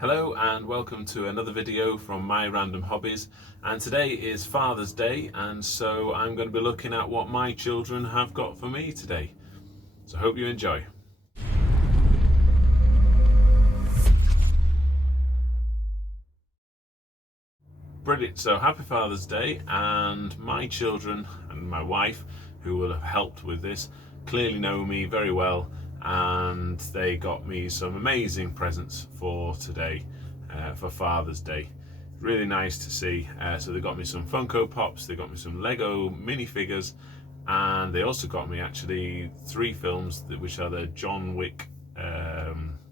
Hello and welcome to another video from My Random Hobbies, and today is Father's Day, and so I'm going to be looking at what my children have got for me today. So hope you enjoy. Brilliant, so happy Father's Day, and my children and my wife, who will have helped with this, clearly know me very well, and they got me some amazing presents for today, for Father's Day. Really nice to see. So they got me some Funko Pops, they got me some Lego minifigures, and they also got me actually 3 films which are the John Wick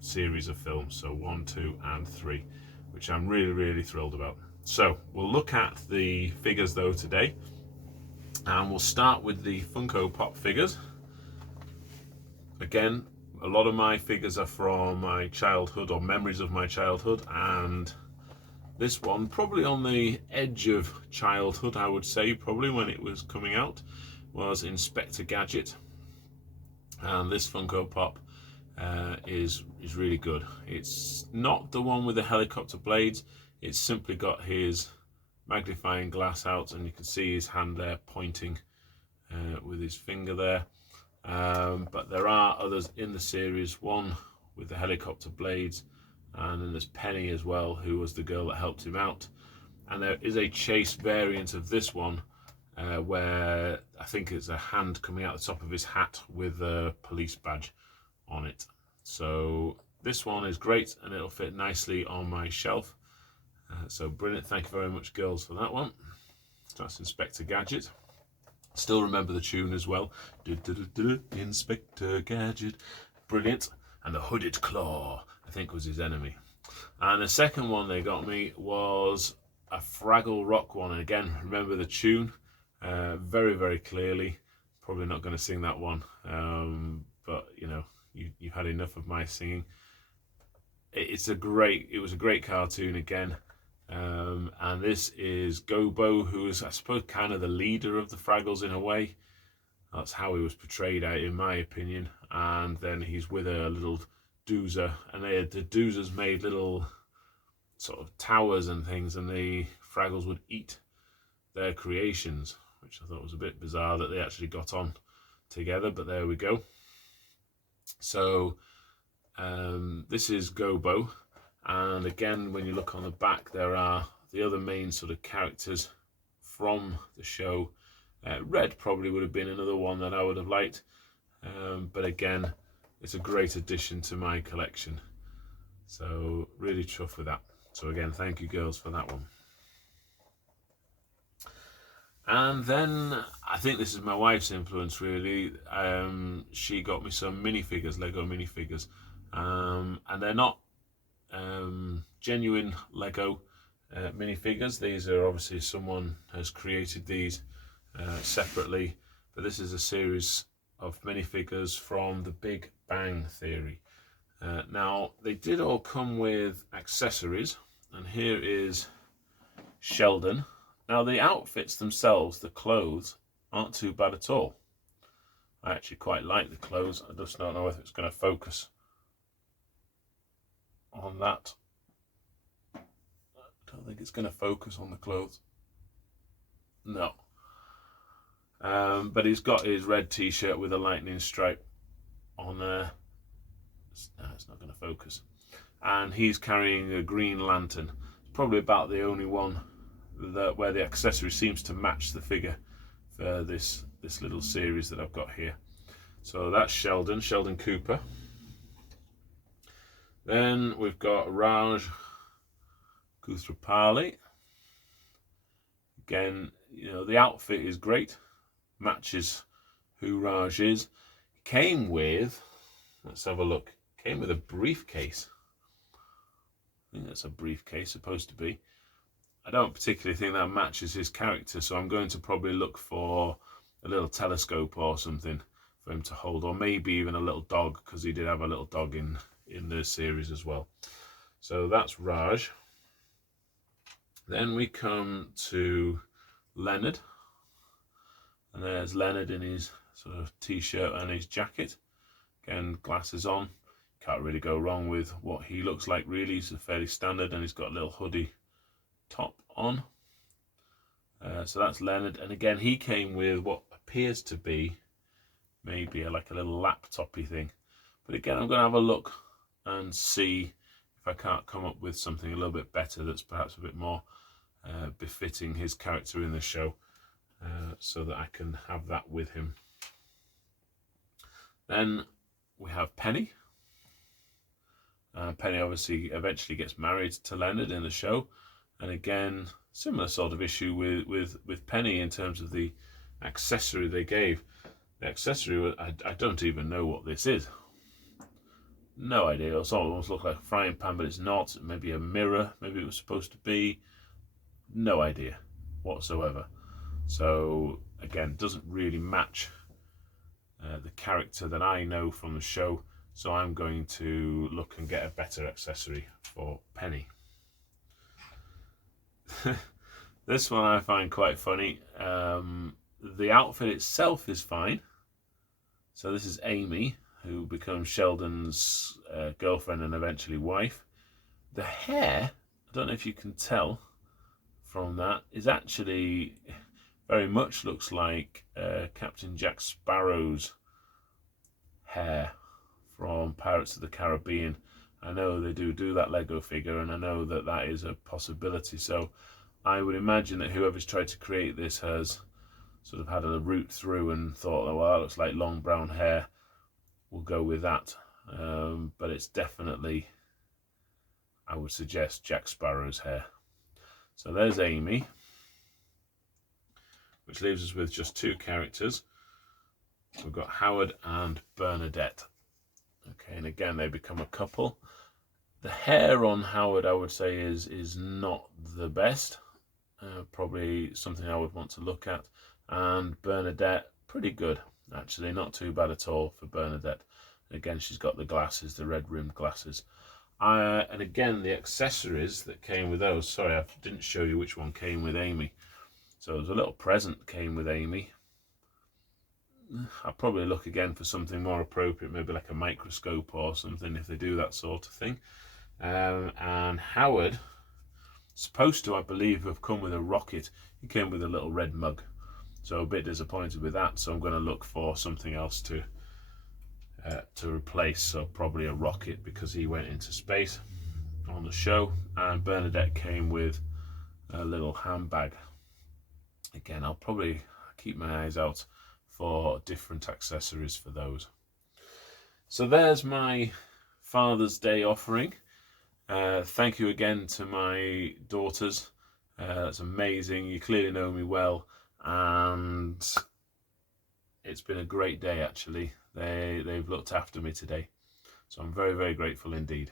series of films, so 1, 2 and 3, which I'm really thrilled about. So we'll look at the figures though today, and we'll start with the Funko Pop figures. Again, a lot of my figures are from my childhood or memories of my childhood, and this one probably on the edge of childhood, I would say, probably when it was coming out, was Inspector Gadget. And this Funko Pop is really good. It's not the one with the helicopter blades, it's simply got his magnifying glass out, and you can see his hand there pointing with his finger there. But there are others in the series, one with the helicopter blades, and then there's Penny as well, who was the girl that helped him out. And there is a chase variant of this one where I think it's a hand coming out the top of his hat with a police badge on it. So this one is great, and it'll fit nicely on my shelf. So brilliant, thank you very much girls for that one. So that's Inspector Gadget. Still remember the tune as well. Inspector Gadget, brilliant. And the Hooded Claw, I think, was his enemy. And the second one they got me was a Fraggle Rock one. And again, remember the tune very clearly. Probably not going to sing that one, but you know, you've had enough of my singing. It was a great cartoon again. And this is Gobo, who is, I suppose, kind of the leader of the Fraggles in a way. That's how he was portrayed, in my opinion. And then he's with a little doozer, and the doozers made little sort of towers and things, and the Fraggles would eat their creations, which I thought was a bit bizarre that they actually got on together, but there we go. So this is Gobo. And again, when you look on the back, there are the other main sort of characters from the show. Red probably would have been another one that I would have liked. But again, it's a great addition to my collection. So really chuffed with that. So again, thank you girls for that one. And then I think this is my wife's influence really. She got me some minifigures, Lego minifigures. And they're not genuine Lego minifigures. These are obviously, someone has created these separately, but this is a series of minifigures from the Big Bang Theory. Now they did all come with accessories, and here is Sheldon. Now the outfits themselves, the clothes, aren't too bad at all. I actually quite like the clothes. I just don't know if it's going to focus on that. I don't think it's going to focus on the clothes. No. But he's got his red t-shirt with a lightning stripe on there. No, it's not going to focus. And he's carrying a green lantern. It's probably about the only one where the accessory seems to match the figure for this little series that I've got here. So that's Sheldon Cooper. Then we've got Raj Kuthrapali. Again, you know, the outfit is great, matches who Raj is. Came with, let's have a look, came with a briefcase. I think that's a briefcase, supposed to be. I don't particularly think that matches his character, so I'm going to probably look for a little telescope or something for him to hold, or maybe even a little dog, because he did have a little dog in the series as well. So that's Raj. Then we come to Leonard, and there's Leonard in his sort of t-shirt and his jacket, again glasses on, can't really go wrong with what he looks like really. He's fairly standard, and he's got a little hoodie top on. So that's Leonard, and again he came with what appears to be maybe like a little laptop-y thing. But again, I'm going to have a look and see if I can't come up with something a little bit better that's perhaps a bit more befitting his character in the show, so that I can have that with him. Then we have Penny. Penny obviously eventually gets married to Leonard in the show, and again similar sort of issue with Penny in terms of the accessory they gave. The accessory, I don't even know what this is. No idea. It almost looks like a frying pan, but it's not. Maybe a mirror, maybe it was supposed to be. No idea whatsoever. So again, doesn't really match the character that I know from the show. So I'm going to look and get a better accessory for Penny. This one I find quite funny. The outfit itself is fine. So this is Amy, who becomes Sheldon's girlfriend and eventually wife. The hair, I don't know if you can tell from that, is actually very much looks like Captain Jack Sparrow's hair from Pirates of the Caribbean. I know they do that Lego figure, and I know that that is a possibility. So I would imagine that whoever's tried to create this has sort of had a route through and thought, oh, well, that looks like long brown hair, we'll go with that. But it's definitely, I would suggest, Jack Sparrow's hair. So there's Amy, which leaves us with just two characters. We've got Howard and Bernadette. Okay, and again, they become a couple. The hair on Howard, I would say, is not the best. Probably something I would want to look at. And Bernadette, pretty good, actually. Not too bad at all for Bernadette. Again, she's got the glasses, the red-rimmed glasses. And again, the accessories that came with those. Sorry, I didn't show you which one came with Amy. So there was a little present that came with Amy. I'll probably look again for something more appropriate, maybe like a microscope or something, if they do that sort of thing. And Howard, supposed to, I believe, have come with a rocket. He came with a little red mug. So a bit disappointed with that. So I'm going to look for something else to replace. So probably a rocket, because he went into space on the show. And Bernadette came with a little handbag. Again, I'll probably keep my eyes out for different accessories for those. So there's my Father's Day offering. Thank you again to my daughters. That's amazing. You clearly know me well, and it's been a great day actually. They've looked after me today, so I'm very, very grateful indeed.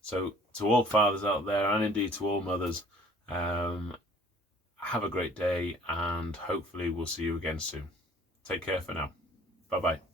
So to all fathers out there, and indeed to all mothers, have a great day, and hopefully we'll see you again soon. Take care for now. Bye bye.